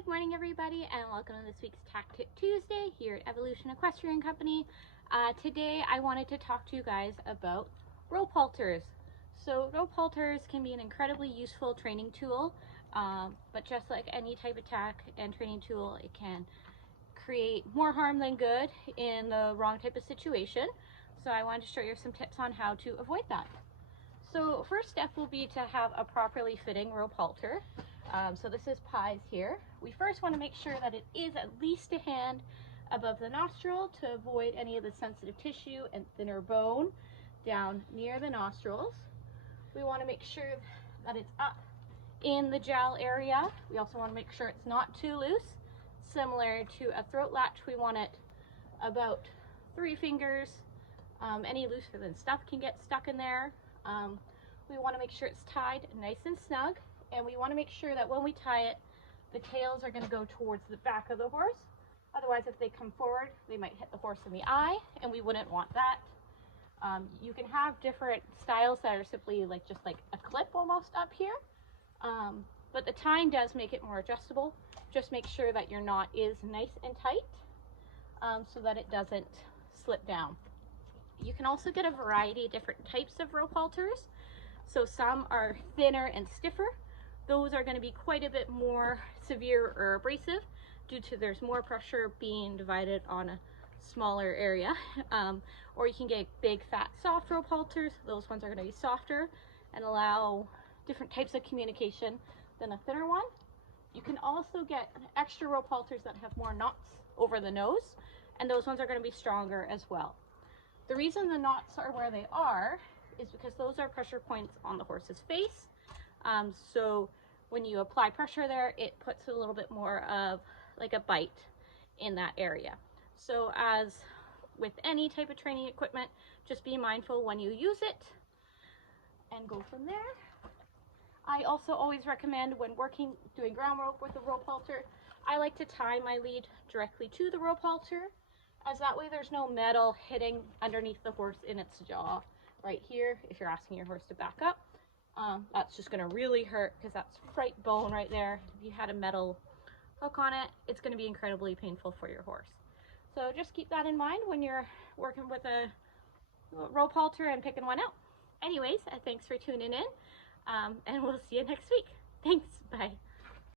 Good morning, everybody, and welcome to this week's Tack Tip Tuesday here at Evolution Equestrian Company. Today I wanted to talk to you guys about rope halters. So rope halters can be an incredibly useful training tool, but just like any type of tack and training tool, it can create more harm than good in the wrong type of situation. So I wanted to show you some tips on how to avoid that. So first step will be to have a properly fitting rope halter. So this is Pies here. We first want to make sure that it is at least a hand above the nostril to avoid any of the sensitive tissue and thinner bone down near the nostrils. We want to make sure that it's up in the jowl area. We also want to make sure it's not too loose. Similar to a throat latch, we want it about 3 fingers. Any looser than stuff can get stuck in there. We want to make sure it's tied nice and snug, and we want to make sure that when we tie it, the tails are going to go towards the back of the horse. Otherwise, if they come forward, they might hit the horse in the eye, and we wouldn't want that. You can have different styles that are simply just like a clip almost up here, but the tying does make it more adjustable. Just make sure that your knot is nice and tight so that it doesn't slip down. You can also get a variety of different types of rope halters. So some are thinner and stiffer. Those are going to be quite a bit more severe or abrasive due to there's more pressure being divided on a smaller area. Or you can get big, fat, soft rope halters. Those ones are going to be softer and allow different types of communication than a thinner one. You can also get extra rope halters that have more knots over the nose, and those ones are going to be stronger as well. The reason the knots are where they are is because those are pressure points on the horse's face. So when you apply pressure there, it puts a little bit more of like a bite in that area. So as with any type of training equipment, just be mindful when you use it and go from there. I also always recommend when doing ground rope with a rope halter, I like to tie my lead directly to the rope halter, as that way there's no metal hitting underneath the horse in its jaw right here. If you're asking your horse to back up, that's just going to really hurt because that's fright bone right there. If you had a metal hook on it, it's going to be incredibly painful for your horse. So just keep that in mind when you're working with a rope halter and picking one out. Anyways, thanks for tuning in, and we'll see you next week. Thanks, bye.